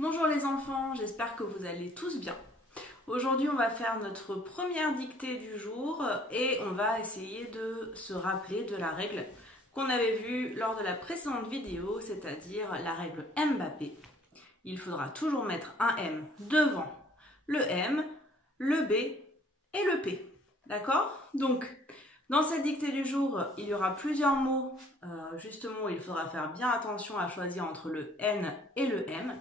Bonjour les enfants, j'espère que vous allez tous bien. Aujourd'hui on va faire notre première dictée du jour et on va essayer de se rappeler de la règle qu'on avait vue lors de la précédente vidéo, c'est-à-dire la règle Mbappé. Il faudra toujours mettre un M devant le M, le B et le P. D'accord? Donc, dans cette dictée du jour, il y aura plusieurs mots. Justement, il faudra faire bien attention à choisir entre le N et le M.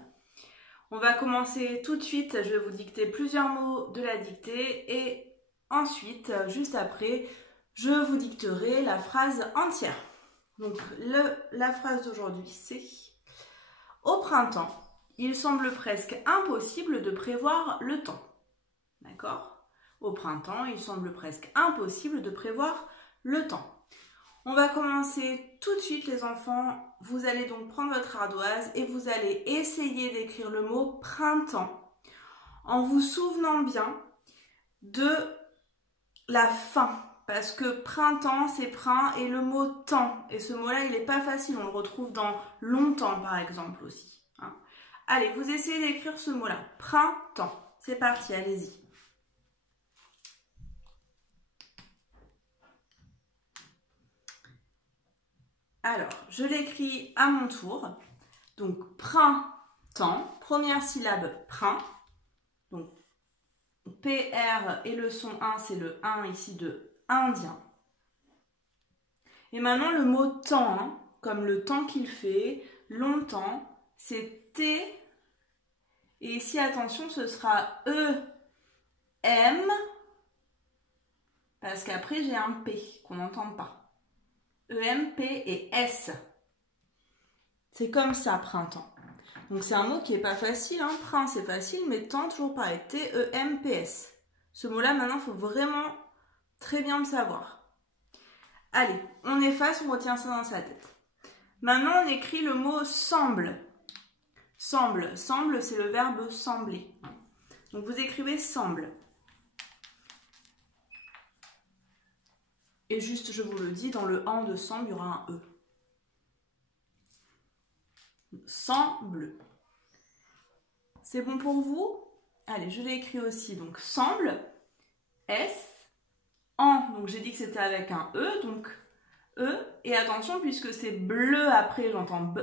On va commencer tout de suite. Je vais vous dicter plusieurs mots de la dictée et ensuite, juste après, je vous dicterai la phrase entière. Donc, la phrase d'aujourd'hui, c'est « Au printemps, il semble presque impossible de prévoir le temps. » D'accord ? Au printemps, il semble presque impossible de prévoir le temps. On va commencer tout de suite les enfants. Vous allez donc prendre votre ardoise et vous allez essayer d'écrire le mot printemps en vous souvenant bien de la fin. Parce que printemps, c'est prin et le mot temps. Et ce mot-là, il n'est pas facile. On le retrouve dans longtemps, par exemple, aussi. Hein. Allez, vous essayez d'écrire ce mot-là. Printemps. C'est parti, allez-y. Alors, je l'écris à mon tour. Donc, printemps, première syllabe, prin. Donc, PR et le son 1, c'est le 1 ici de indien. Et maintenant, le mot temps, hein, comme le temps qu'il fait, longtemps, c'est T. Et ici, attention, ce sera E, M, parce qu'après, j'ai un P qu'on n'entend pas. E, M, P et S. C'est comme ça, printemps. Donc, c'est un mot qui n'est pas facile. Hein. Prin, c'est facile, mais temps, toujours pareil. T, E, M, P, S. Ce mot-là, maintenant, il faut vraiment très bien le savoir. Allez, on efface, on retient ça dans sa tête. Maintenant, on écrit le mot semble. Semble. Semble, c'est le verbe sembler. Donc, vous écrivez semble. Et juste, je vous le dis, dans le en de semble, il y aura un E. Semble. C'est bon pour vous? Allez, je l'ai écrit aussi. Donc, semble, S, en. Donc, j'ai dit que c'était avec un E. Donc, E. Et attention, puisque c'est bleu après, j'entends B.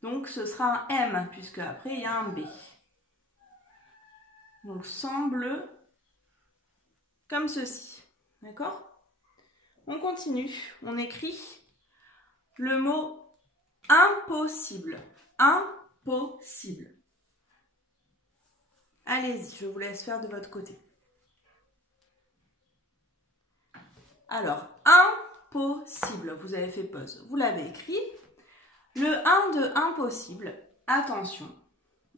Donc, ce sera un M, puisque après, il y a un B. Donc, semble, comme ceci. D'accord? On continue, on écrit le mot impossible. Impossible. Allez-y, je vous laisse faire de votre côté. Alors, impossible, vous avez fait pause, vous l'avez écrit. Le 1 de impossible, attention,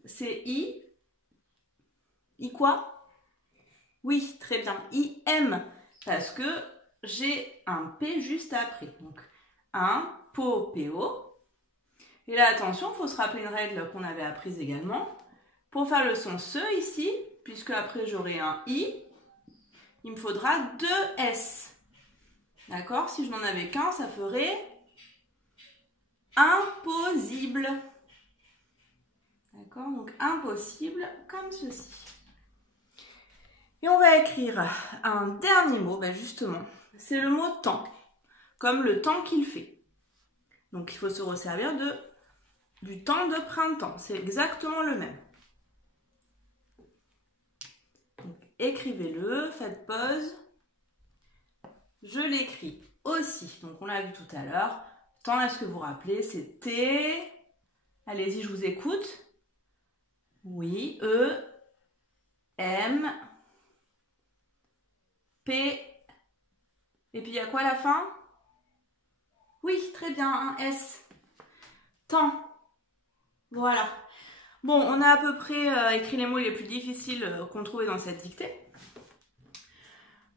c'est I. I quoi? Oui, très bien, IM, parce que j'ai un P juste après. Donc, un, po, PO. Et là, attention, il faut se rappeler une règle qu'on avait apprise également. Pour faire le son SE ici, puisque après j'aurai un I, il me faudra 2 S. D'accord? Si je n'en avais qu'un, ça ferait impossible. D'accord? Donc, impossible, comme ceci. Et on va écrire un dernier mot, ben justement. C'est le mot temps, comme le temps qu'il fait. Donc, il faut se resservir du temps de printemps. C'est exactement le même. Écrivez-le, faites pause. Je l'écris aussi. Donc, on l'a vu tout à l'heure. Temps, est-ce que vous vous rappelez? C'est T. Allez-y, je vous écoute. Oui, E, M, P. Et puis, il y a quoi à la fin? Oui, très bien, un S. Temps. Voilà. Bon, on a à peu près écrit les mots les plus difficiles qu'on trouvait dans cette dictée.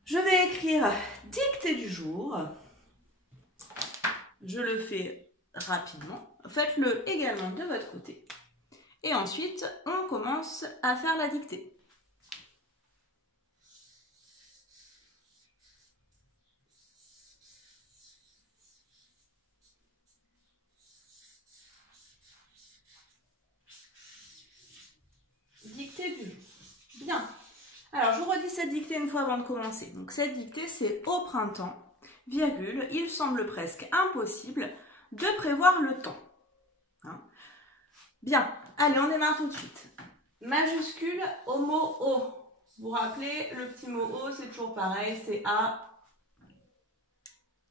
Je vais écrire dictée du jour. Je le fais rapidement. Faites-le également de votre côté. Et ensuite, on commence à faire la dictée. dictée du jour. Bien. Alors, je vous redis cette dictée une fois avant de commencer. Donc, cette dictée, c'est au printemps, virgule, il semble presque impossible de prévoir le temps. Hein? Bien. Allez, on démarre tout de suite. Majuscule au mot O. Vous vous rappelez, le petit mot O, c'est toujours pareil, c'est A.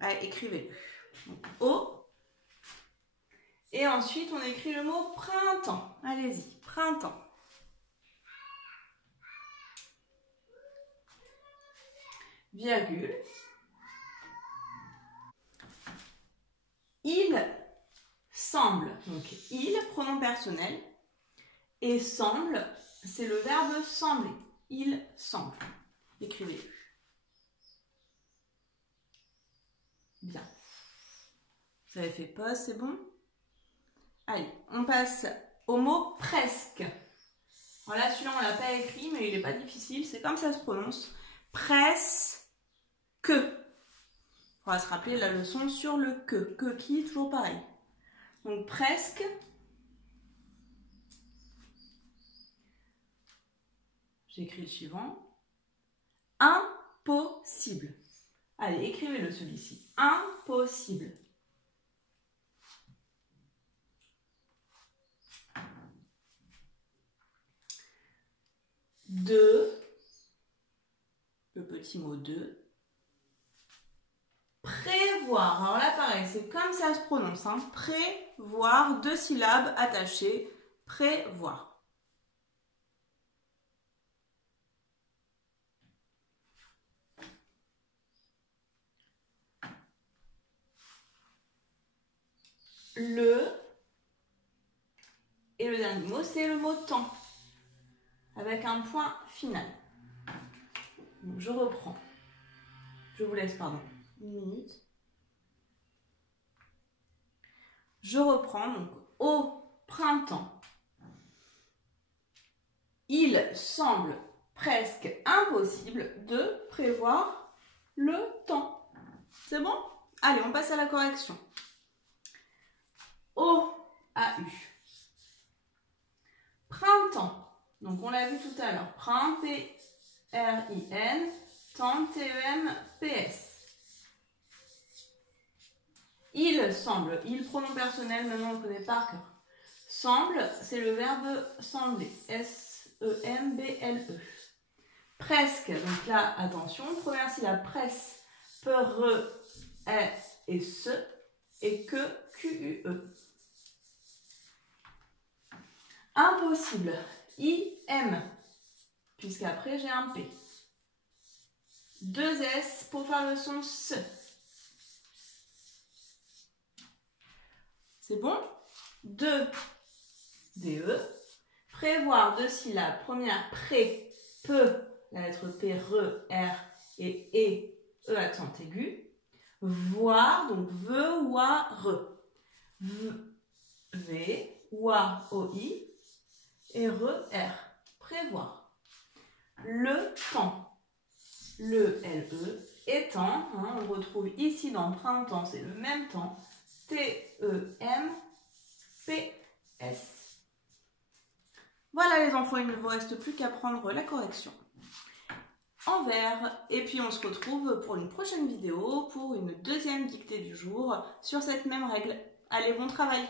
Allez, écrivez-le. O. Et ensuite, on écrit le mot printemps. Allez-y, printemps. Virgule. Il semble. Donc, il, pronom personnel. Et semble, c'est le verbe sembler. Il semble. Écrivez-le. Bien. Vous avez fait pause, c'est bon? Allez, on passe au mot presque. Voilà, celui-là, on ne l'a pas écrit, mais il n'est pas difficile. C'est comme ça se prononce. Presque. On va se rappeler la leçon sur le que. Que qui, toujours pareil. Donc, presque. J'écris le suivant. Impossible. Allez, écrivez-le celui-ci. Impossible. De, le petit mot de, prévoir. Alors là, pareil, c'est comme ça se prononce. Hein. Prévoir, 2 syllabes attachées. Prévoir. Et le dernier mot, c'est le mot temps. Avec un point final. Donc, je reprends. Je vous laisse, pardon, une minute. Je reprends, donc, au printemps, il semble presque impossible de prévoir le temps. C'est bon? Allez, on passe à la correction. O-A-U. Printemps. Donc, on l'a vu tout à l'heure. Prin, P-R-I-N, temps, T-E-M-P-S. Il semble. Il, pronom personnel, maintenant on le connaît par cœur. Semble, c'est le verbe sembler. S-E-M-B-L-E. Presque. Donc là, attention. Première syllabe, presse. Pe-re, e et se. Et que, Q-U-E. Impossible. I-M, puisqu'après j'ai un P. 2 S pour faire le son SE. C'est bon? 2 DE. Prévoir 2 syllabes. Première, pré, peu, la lettre P, re, R et E accent aigu. Voir, donc ve, wa, re. V, wa, O-I. Et re-R, prévoir. Le temps, le L-E, et temps, hein, on retrouve ici dans printemps, c'est le même temps, T-E-M-P-S. Voilà les enfants, il ne vous reste plus qu'à prendre la correction en vert. Et puis on se retrouve pour une prochaine vidéo, pour une deuxième dictée du jour, sur cette même règle. Allez, bon travail!